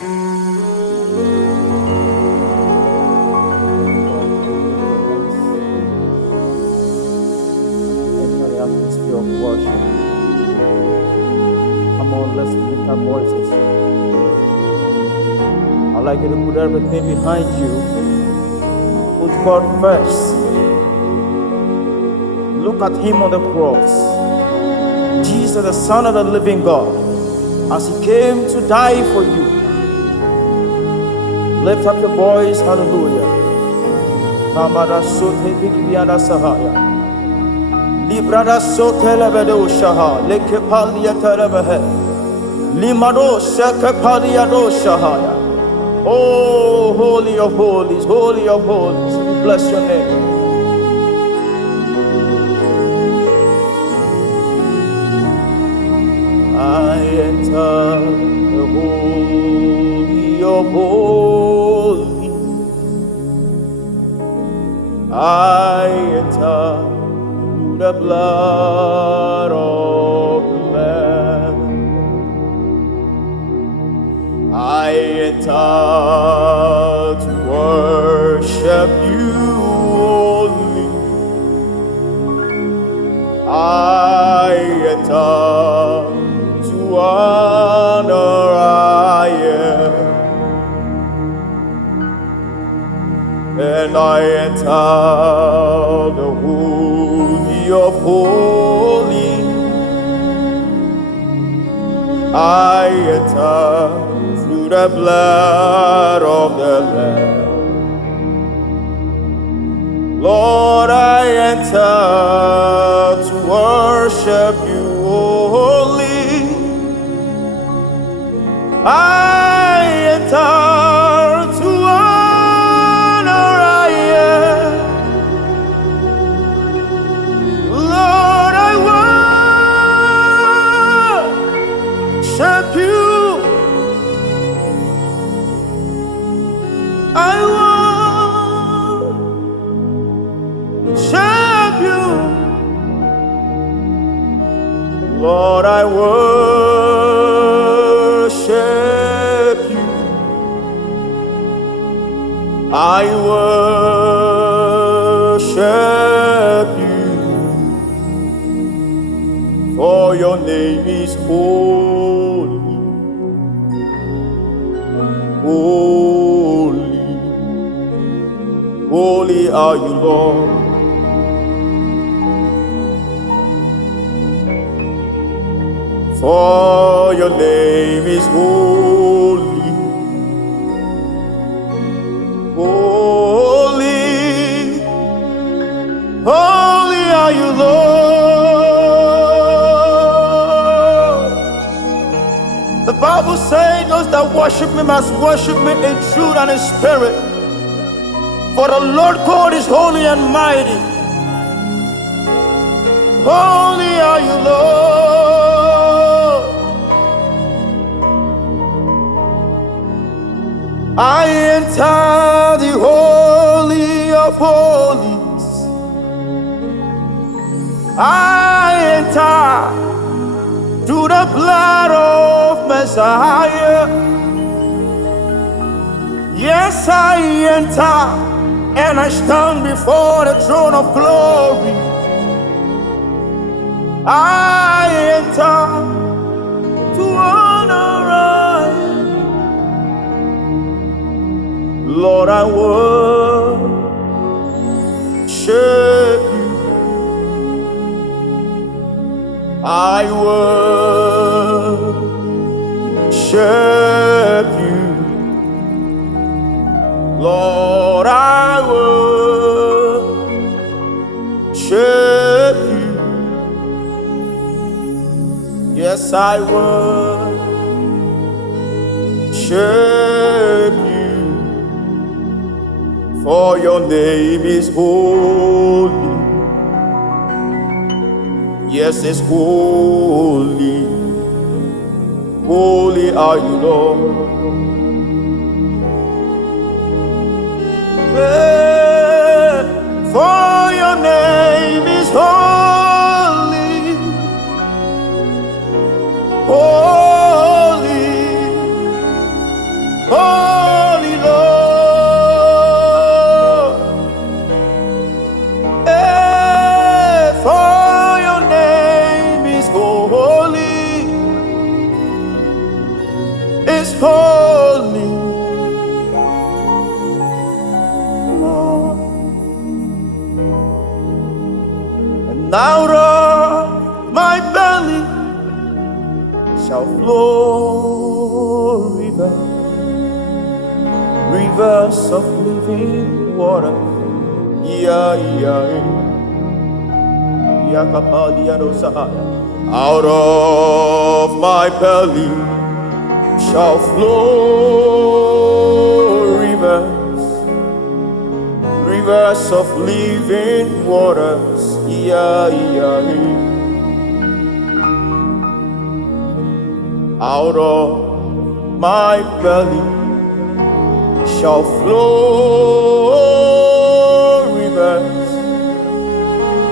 Enter the atmosphere of worship. Come on, let's lift our voices. I'd like you to put everything behind you. Put God first. Look at Him on the cross. Jesus, the Son of the living God, as He came to die for you. Lift up your voice, hallelujah. Kamada sote bidibiana sahaya. Librada sote lebedo shaha. Leke palia terebehe. Limado seke palia do shahaya. Oh, Holy of Holies, Holy of Holies, we bless your name. I enter the Holy of Holies. I enter through the blood of the Lamb. I enter to worship you only. I enter to honor I am. And I enter the Holy of Holies. I enter through the blood of the Lamb. Lord, I enter to worship you only. I enter to honor I am. Lord, I worship you. I worship you. Lord, I worship you. I worship you. For your name is holy. Holy, holy are you, Lord. For your name is holy. Holy, holy are you, Lord. The Bible says those that worship me must worship me in truth and in spirit. For the Lord God is holy and mighty. Holy are you, Lord. I enter the Holy of Holies. I enter through the blood of Messiah. Yes, I enter and I stand before the throne of glory. I enter to honor I. Lord, I worship you. I worship you. Lord, I worship you. Yes, I worship you. For your name is holy. Yes, it's holy. Holy are you, Lord. For your name is holy. Holy, shall flow rivers of living water. Out of my belly shall flow rivers of living waters. Out of my belly shall flow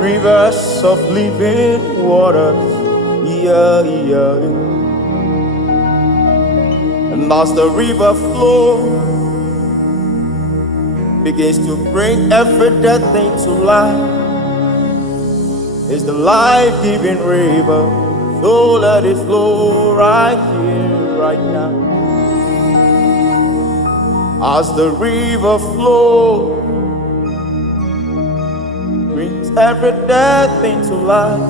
rivers of living waters. And as the river flows, begins to bring every dead thing to life. It's the life-giving river, so let it flow right here, right now. As the river flows, brings every dead thing to life.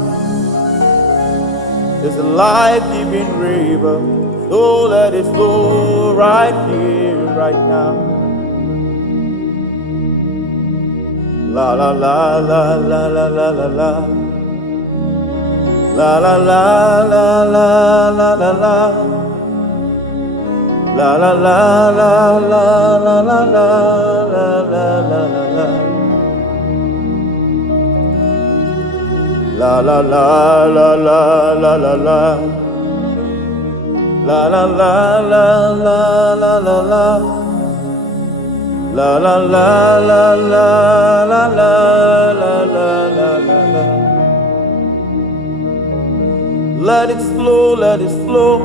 It's a life-giving river, so let it flow right here, right now. La la la la la la la la la. La la la la la la la la. La la la la la la la la la la la. La la la la la la la la. La la la la la la la la. La la la la la la la la la la la. Let it flow, let it flow.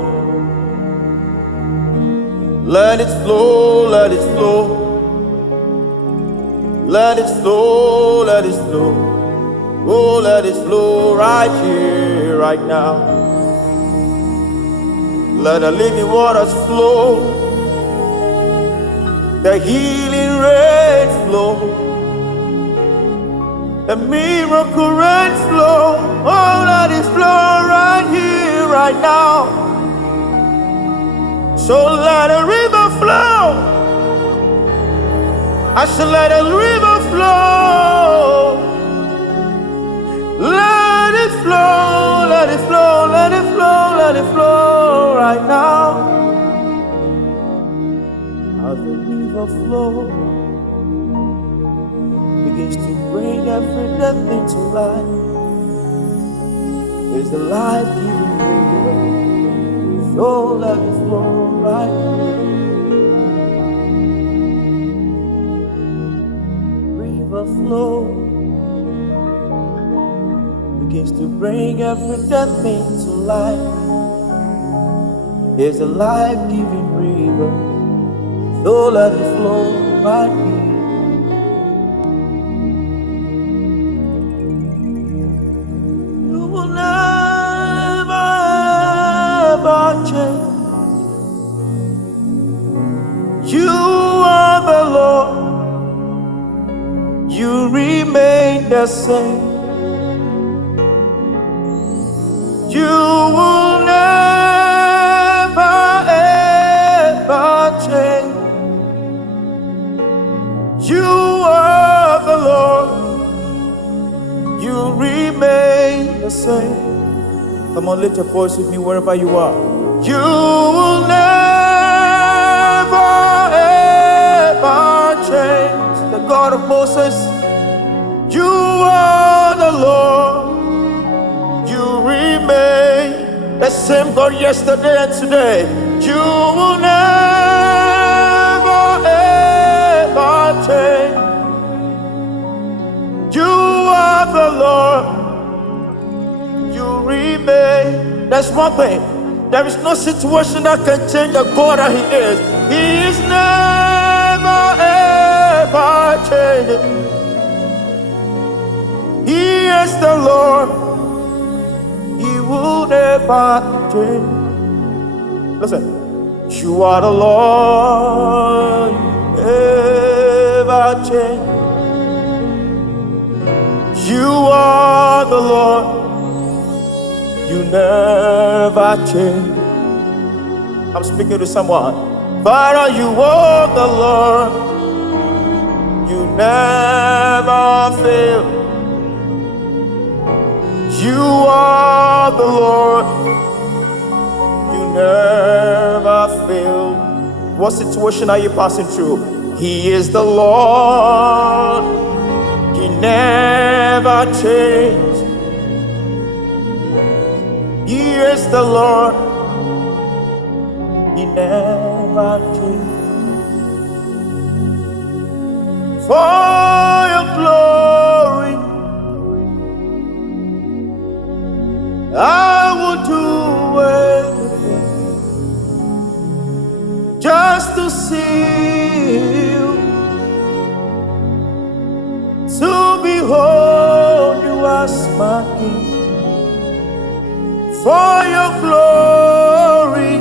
Let it flow, let it flow. Let it flow, let it flow. Oh, let it flow right here, right now. Let the living waters flow. The healing rain flow. The miracle rain flow. Oh, let it flow right here, right now. So let a river flow. I said let a river flow. Let it flow, let it flow, let it flow, let it flow right now. As the river flows, begins to bring every dead thing to life. It's the life-giving river, so let it flow right now. River flow begins to bring every dead thing to life. It's a life-giving river, so let it flow right here. You will never ever change. You are the Lord. You remain the same. You will never ever change. You are the Lord. You remain the same. Come on, lift your voice with me wherever you are. You will never ever change. The God of Moses. You are the Lord. You remain the same God yesterday and today. You will never ever change. You are the Lord. You remain. That's one thing. There is no situation that can change the God that He is. He is never ever changing. He is the Lord. He will never change. Listen, you are the Lord, never change. You are the Lord, you never change. I'm speaking to someone. Father, you are the Lord. You never fail. You are the Lord. You never fail. What situation are you passing through? He is the Lord. He never changes. He is the Lord. He never changes. For your glory, I will do anything just to see you, to behold you as my King. For your glory,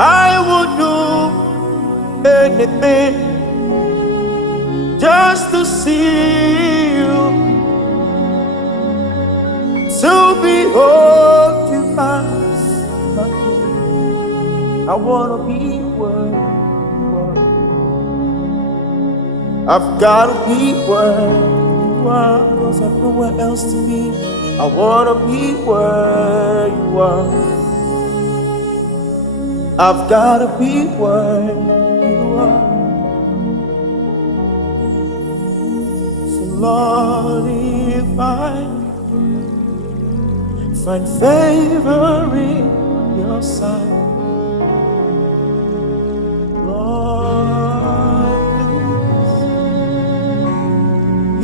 I will do anything just to see you, to behold you as my King. I wanna be where you are. I've gotta be where you are, 'cause I've nowhere else to be. I wanna be where you are. I've gotta be where you are. So Lord, if I find favor in your sight, Lord, please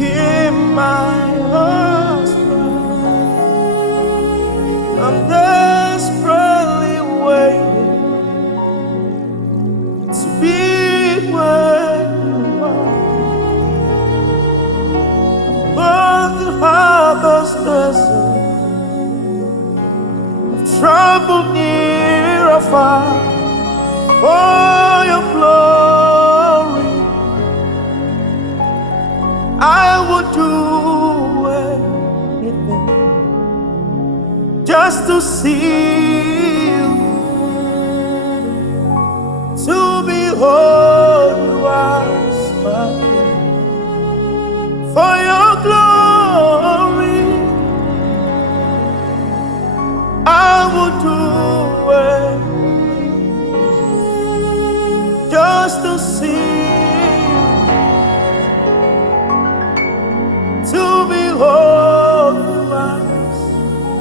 hear my heart's cry. I'm desperately waiting to be where you are. But the harvest desert, I've traveled near or far for your glory. I would do anything just to see you, to behold you as my King. For your glory, I would do anything just to see you, to behold you as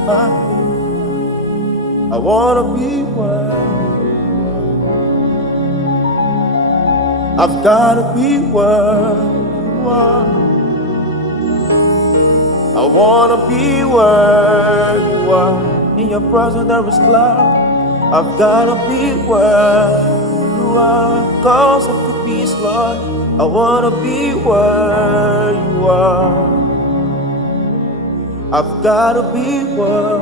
my King. I wanna be where I've gotta be where you are. I wanna be where you are. In your presence there is love. I've gotta be where you are, 'cause of your peace, Lord. I wanna be where you are. I've gotta be where